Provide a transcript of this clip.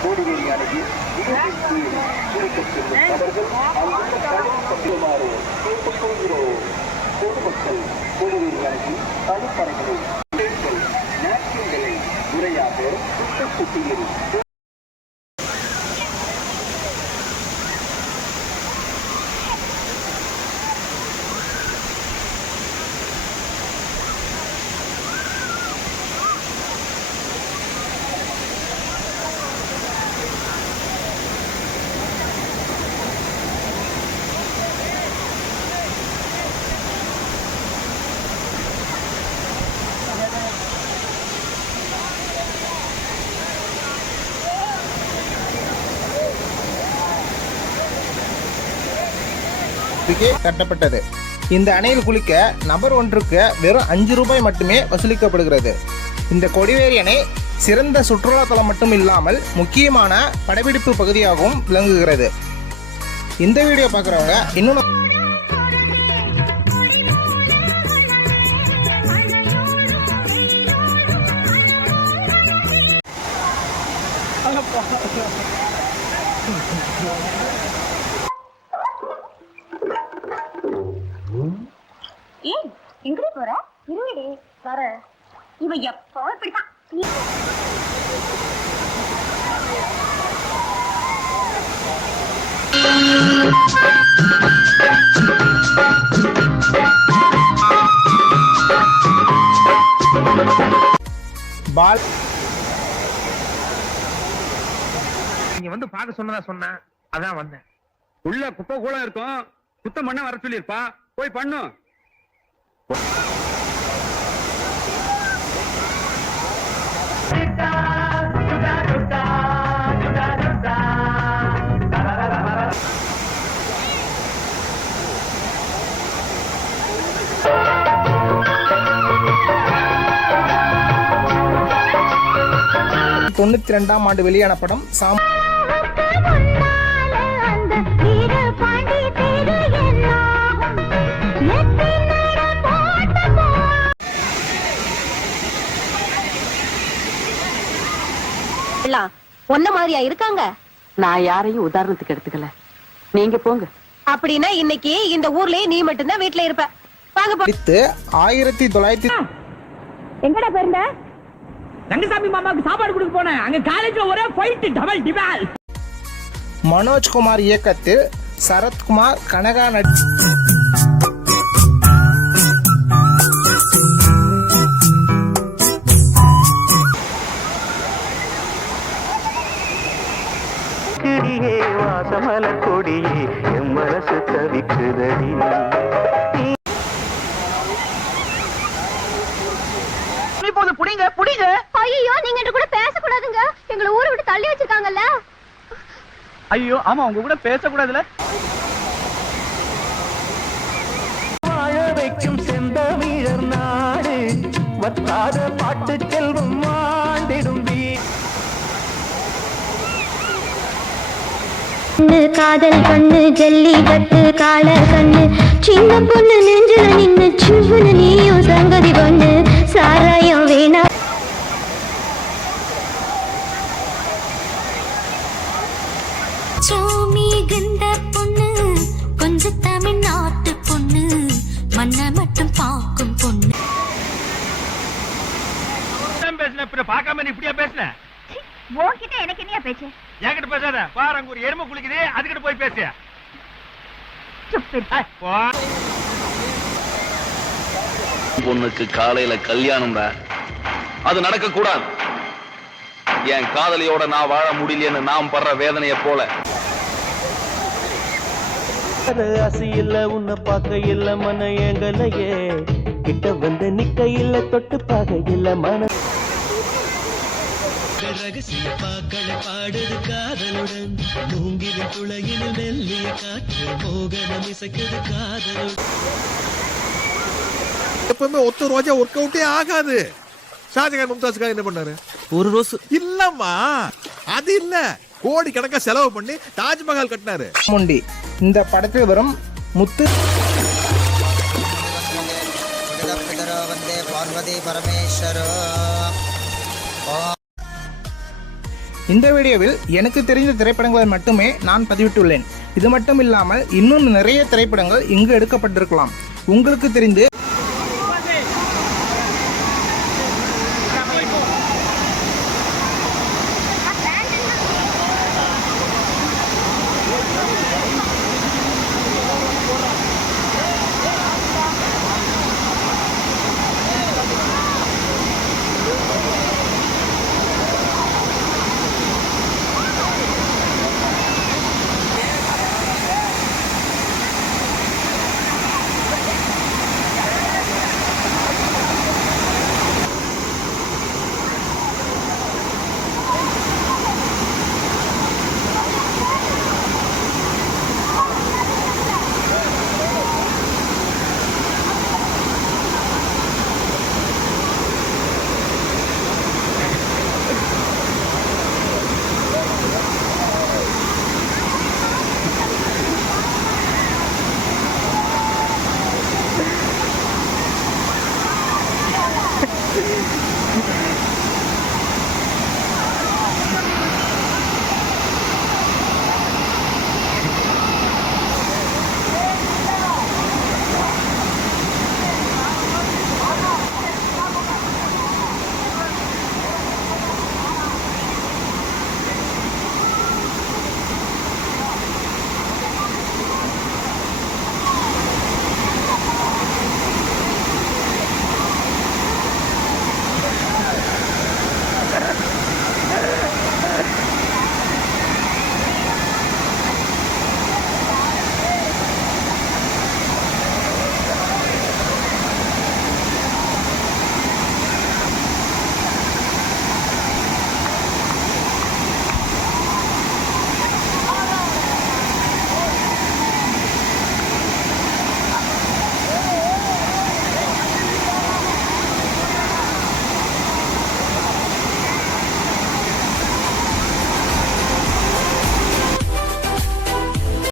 கோடிகளை அணுகி அவர்கள் அங்குள்ள கடன் கட்டுமாறு கேட்டுக்கொள்கிறோம் பொதுமக்கள் கோடிகளை அணுகி கழிப்பறைகளை நாட்களை முறையாக சுத்தக்குட்டியில் சுத்தியில் கட்டப்பட்டது இந்த அணையில் குளிக்க நபர் ஒன்றுக்கு வெறும் அஞ்சு ரூபாய் மட்டுமே வசூலிக்கப்படுகிறது இந்த கொடிவேரி அணை சிறந்த சுற்றுலா தலம் மட்டும் இல்லாமல் முக்கியமான படப்பிடிப்பு பகுதியாகவும் விளங்குகிறது இந்த வீடியோ பார்க்குறவங்க இன்னும் you. எப்போ இப்படிதான் நீ- பால் நீங்க வந்து பார்க்க சொன்னதா சொன்னேன் அதான் வந்தேன். உள்ள குப்பை கூட இருக்கும். சுத்தம் பண்ண வர சொல்லியிருப்பா. போய் பண்ணு. தொண்ணூற்றி ரெண்டாம் ஆண்டு வெளியான படம் சாம் ஒன்ன மாதிரியா இருக்காங்க? நான் யாரையும் உதாரணத்துக்கு எடுத்துக்கல. நீங்க போங்க. அப்படின்னா இன்னைக்கு இந்த ஊர்லயே நீ மட்டும்தான் வீட்ல இருப்ப. வாங்க ஆயிரத்தி தொள்ளாயிரத்தி எங்கடா போயிருந்த? ரங்கசாமி மாமாவுக்கு சாப்பாடு கொடுக்க போனேன். அங்க காலேஜ்ல ஒரே ஃபைட் டபுள் டிபால் மனோஜ்குமார் இயக்கத்தில் சரத்குமார் கனகா நடி கிடியே வாசமல கொடியே என் மனசு தவிக்குதடி. ஐயோ நீங்க என்கிட்ட கூட பேசக்கூடாதுங்க. எங்களை ஊரை விட்டு தள்ளி வச்சிருக்காங்கல்ல. ஐயோ ஆமா உங்க கூட பேசக்கூடாதுல வாழ வைக்கும் செந்தமிழர் நாடு வத்தாத பாட்டு செல்வம் மாண்டிடும் கண்ணு காதல் கண்ணு ஜல்லிக்கட்டு கால கண்ணு. சின்ன பொண்ணு நெஞ்சில நின்னு சிவ்வுன்னு நீயும் சங்கதி பண்ணு. சாராயம் வேணா சோமி கந்த பொண்ணு கொஞ்ச தமிழ்நாட்டு பொண்ணு மண்ணை மட்டும் பார்க்கும் பொண்ணு. பேசுன பின்ன பார்க்காம நீ இப்படியா பேசுன? உன்கிட்ட எனக்கு என்னையா பேச்சு? என்கிட்ட பேசாத. பாரு அங்க ஒரு எருமை குளிக்குது அதுகிட்ட போய் பேசு. ஏய், போ. பொண்ணுக்கு காலையில கல்யாணம்டா. அது நடக்க கூடாது என் காதலியோட நான் வாழ முடியலன்னு நாம் படுற வேதனைய போல. ஆசை இல்ல உன்னை பார்க்க இல்ல மன எங்களையே கிட்ட வந்து நிக்க இல்ல தொட்டு பார்க்க இல்ல மன ரகசிய பாக்களை பாடுது காதலுடன். மூங்கில துளையின மெல்லிய காற்று மோகனம் இசைக்குது காதலுடன். எப்பவுமே ஒத்த ரோஜா ஒர்க் அவுட்டே ஆகாது. ஷாஜகான் மும்தாஜுக்காக என்ன பண்ணாரு? ஒரு ரோஸ். இல்லம்மா அது இல்ல. கோடி கணக்கா செலவு பண்ணி தாஜ்மஹால் கட்டினாரு. முண்டி. இந்த படத்தில் வரும் முத்து. இந்த வீடியோவில் எனக்கு தெரிந்த திரைப்படங்களை மட்டுமே நான் பதிவிட்டுள்ளேன். இது மட்டும் இல்லாமல் இன்னும் நிறைய திரைப்படங்கள் இங்கு எடுக்கப்பட்டிருக்கலாம். உங்களுக்கு தெரிந்து